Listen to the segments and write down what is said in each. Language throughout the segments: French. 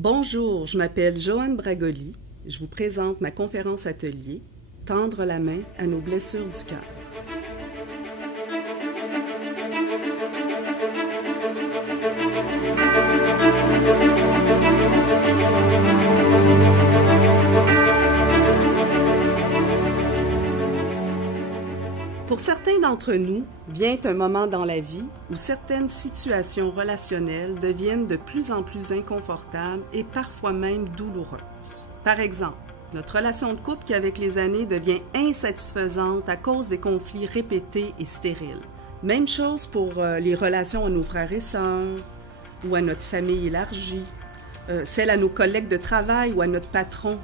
Bonjour, je m'appelle Joanne Bragoli. Je vous présente ma conférence atelier « Tendre la main à nos blessures du cœur ». Pour certains d'entre nous, vient un moment dans la vie où certaines situations relationnelles deviennent de plus en plus inconfortables et parfois même douloureuses. Par exemple, notre relation de couple qui avec les années devient insatisfaisante à cause des conflits répétés et stériles. Même chose pour les relations à nos frères et sœurs ou à notre famille élargie, celles à nos collègues de travail ou à notre patron.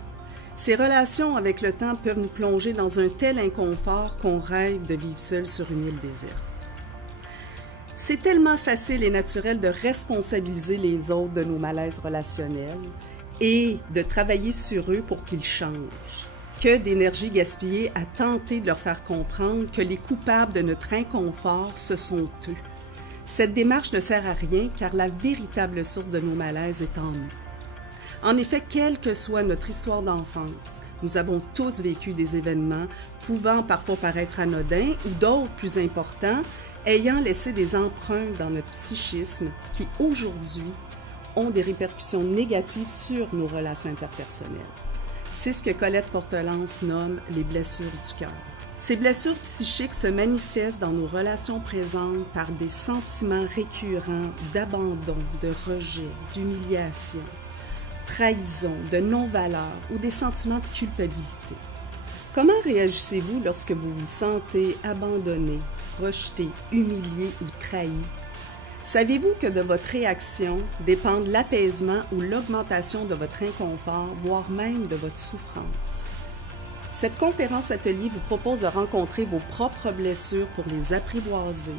Ces relations, avec le temps, peuvent nous plonger dans un tel inconfort qu'on rêve de vivre seul sur une île déserte. C'est tellement facile et naturel de responsabiliser les autres de nos malaises relationnels et de travailler sur eux pour qu'ils changent, que d'énergie gaspillée à tenter de leur faire comprendre que les coupables de notre inconfort, ce sont eux. Cette démarche ne sert à rien car la véritable source de nos malaises est en nous. En effet, quelle que soit notre histoire d'enfance, nous avons tous vécu des événements pouvant parfois paraître anodins ou d'autres plus importants, ayant laissé des empreintes dans notre psychisme qui, aujourd'hui, ont des répercussions négatives sur nos relations interpersonnelles. C'est ce que Colette Portelance nomme les blessures du cœur. Ces blessures psychiques se manifestent dans nos relations présentes par des sentiments récurrents d'abandon, de rejet, d'humiliation, trahison, de non-valeur ou des sentiments de culpabilité. Comment réagissez-vous lorsque vous vous sentez abandonné, rejeté, humilié ou trahi? Savez-vous que de votre réaction dépendent l'apaisement ou l'augmentation de votre inconfort, voire même de votre souffrance? Cette conférence atelier vous propose de rencontrer vos propres blessures pour les apprivoiser,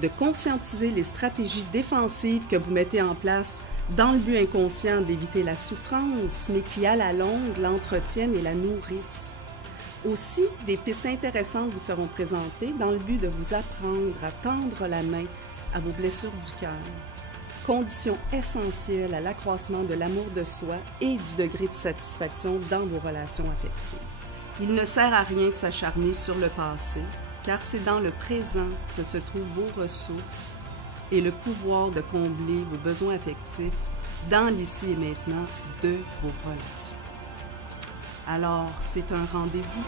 de conscientiser les stratégies défensives que vous mettez en place dans le but inconscient d'éviter la souffrance, mais qui, à la longue, l'entretiennent et la nourrissent. Aussi, des pistes intéressantes vous seront présentées dans le but de vous apprendre à tendre la main à vos blessures du cœur, condition essentielle à l'accroissement de l'amour de soi et du degré de satisfaction dans vos relations affectives. Il ne sert à rien de s'acharner sur le passé, car c'est dans le présent que se trouvent vos ressources et le pouvoir de combler vos besoins affectifs dans l'ici et maintenant de vos relations. Alors, c'est un rendez-vous.